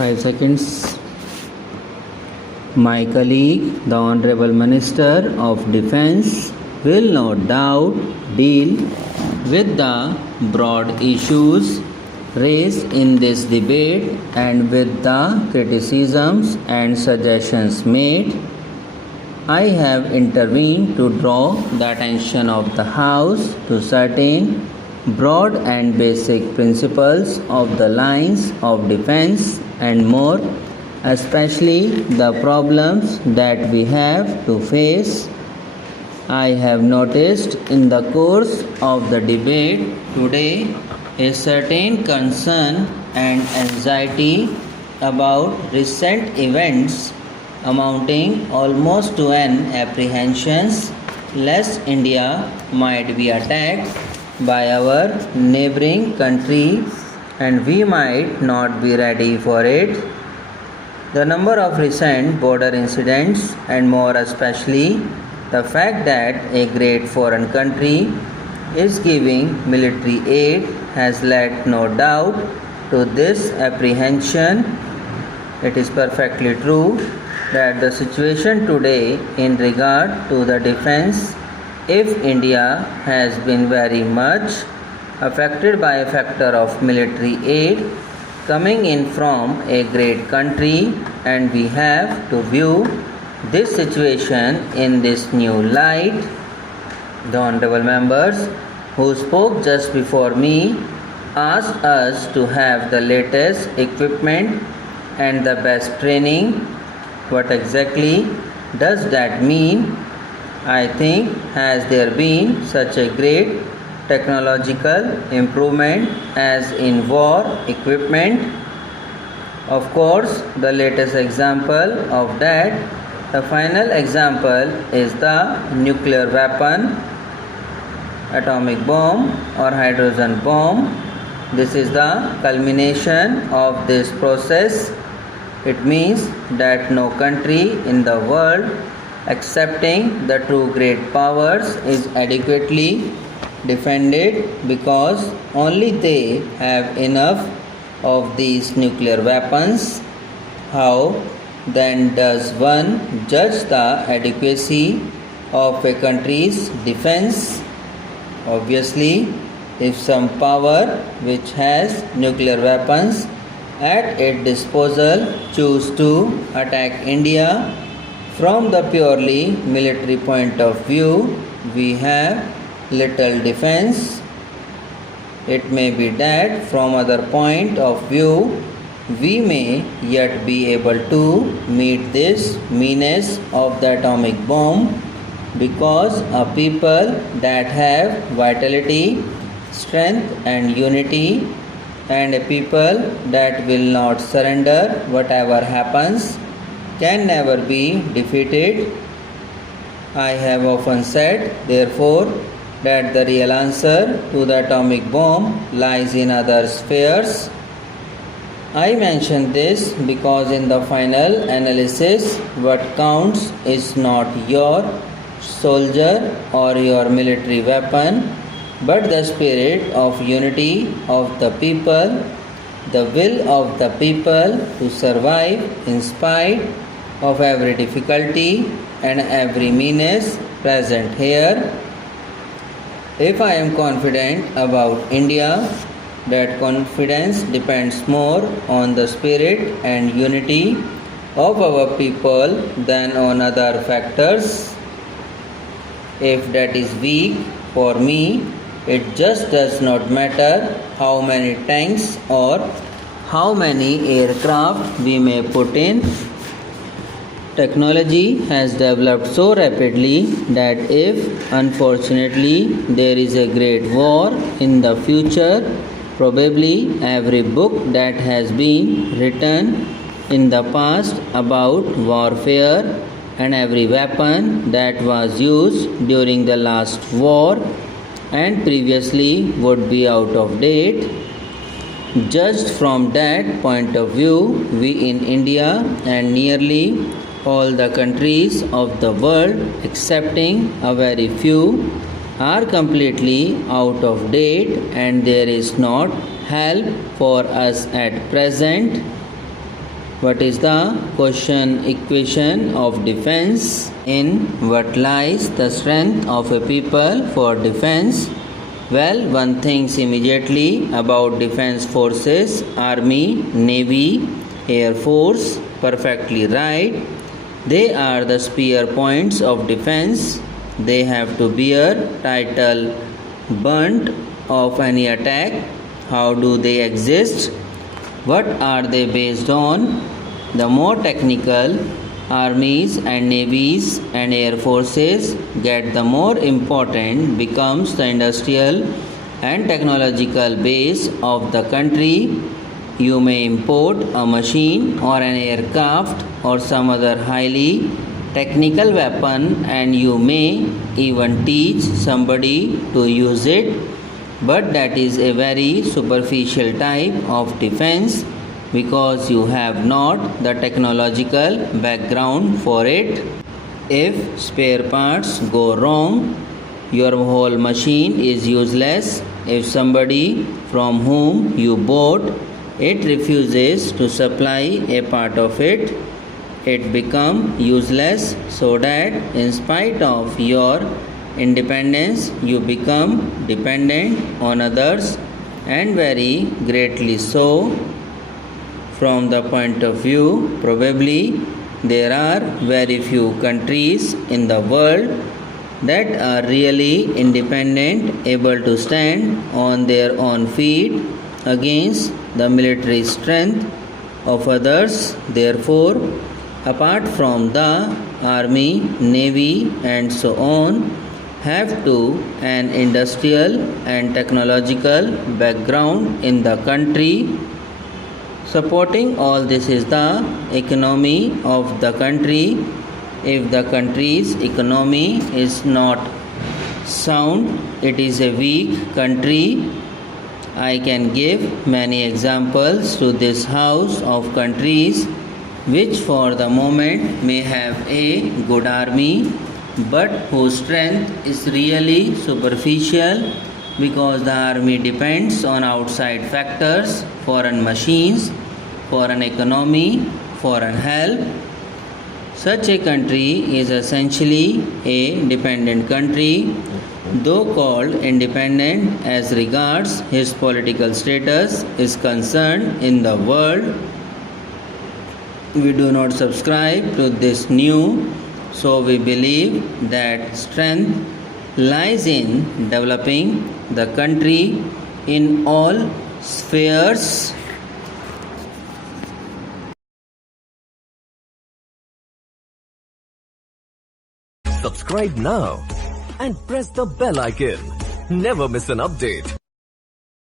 5 seconds. My colleague, the Honorable Minister of Defence, will no doubt deal with the broad issues raised in this debate and with the criticisms and suggestions made. I have intervened to draw the attention of the House to certain broad and basic principles of the lines of defense and more, especially the problems that we have to face. I have noticed in the course of the debate today a certain concern and anxiety about recent events amounting almost to an apprehensions lest India might be attacked by our neighboring country and we might not be ready for it. The number of recent border incidents and more especially the fact that a great foreign country is giving military aid has led no doubt to this apprehension. It is perfectly true that the situation today in regard to the defense if India has been very much affected by a factor of military aid coming in from a great country, and we have to view this situation in this new light. The honorable members who spoke just before me asked us to have the latest equipment and the best training. What exactly does that mean? I think has there been such a great technological improvement as in war equipment? Of course, the latest example of that, the final example is the nuclear weapon, atomic bomb or hydrogen bomb. This is the culmination of this process. It means that no country in the world excepting the two great powers is adequately defended because only they have enough of these nuclear weapons. How then does one judge the adequacy of a country's defense? Obviously, if some power which has nuclear weapons at its disposal choose to attack India, from the purely military point of view, we have little defense. It may be that from other point of view, we may yet be able to meet this menace of the atomic bomb because a people that have vitality, strength and unity and a people that will not surrender whatever happens can never be defeated. I have often said, therefore, that the real answer to the atomic bomb lies in other spheres. I mention this because in the final analysis, what counts is not your soldier or your military weapon, but the spirit of unity of the people, the will of the people to survive in spite of every difficulty and every menace present here. If I am confident about India, that confidence depends more on the spirit and unity of our people than on other factors. If that is weak, for me, it just does not matter how many tanks or how many aircraft we may put in. Technology has developed so rapidly that if unfortunately there is a great war in the future, probably every book that has been written in the past about warfare and every weapon that was used during the last war and previously would be out of date. Judged from that point of view, we in India and nearly all the countries of the world, excepting a very few, are completely out of date and there is not help for us at present. What is the question equation of defense? In what lies the strength of a people for defense? Well, one thinks immediately about defense forces, army, navy, air force. Perfectly right. They are the spear points of defense. They have to bear title burnt of any attack. How do they exist? What are they based on? The more technical armies and navies and air forces get, the more important becomes the industrial and technological base of the country. You may import a machine or an aircraft or some other highly technical weapon, and you may even teach somebody to use it, but that is a very superficial type of defense because you have not the technological background for it. If spare parts go wrong, your whole machine is useless. If somebody from whom you bought it refuses to supply a part of it, it becomes useless, so that in spite of your independence you become dependent on others, and very greatly so. From the point of view, probably there are very few countries in the world that are really independent, able to stand on their own feet against the military strength of others. Therefore, apart from the army, navy and so on, have to an industrial and technological background in the country. Supporting all this is the economy of the country. If the country's economy is not sound, it is a weak country. I can give many examples to this house of countries which for the moment may have a good army, but whose strength is really superficial because the army depends on outside factors, foreign machines, foreign economy, foreign help. Such a country is essentially a dependent country, though called independent as regards his political status is concerned in the world. We do not subscribe to this new, so we believe that strength lies in developing the country in all spheres. Subscribe now and press the bell icon. Never miss an update.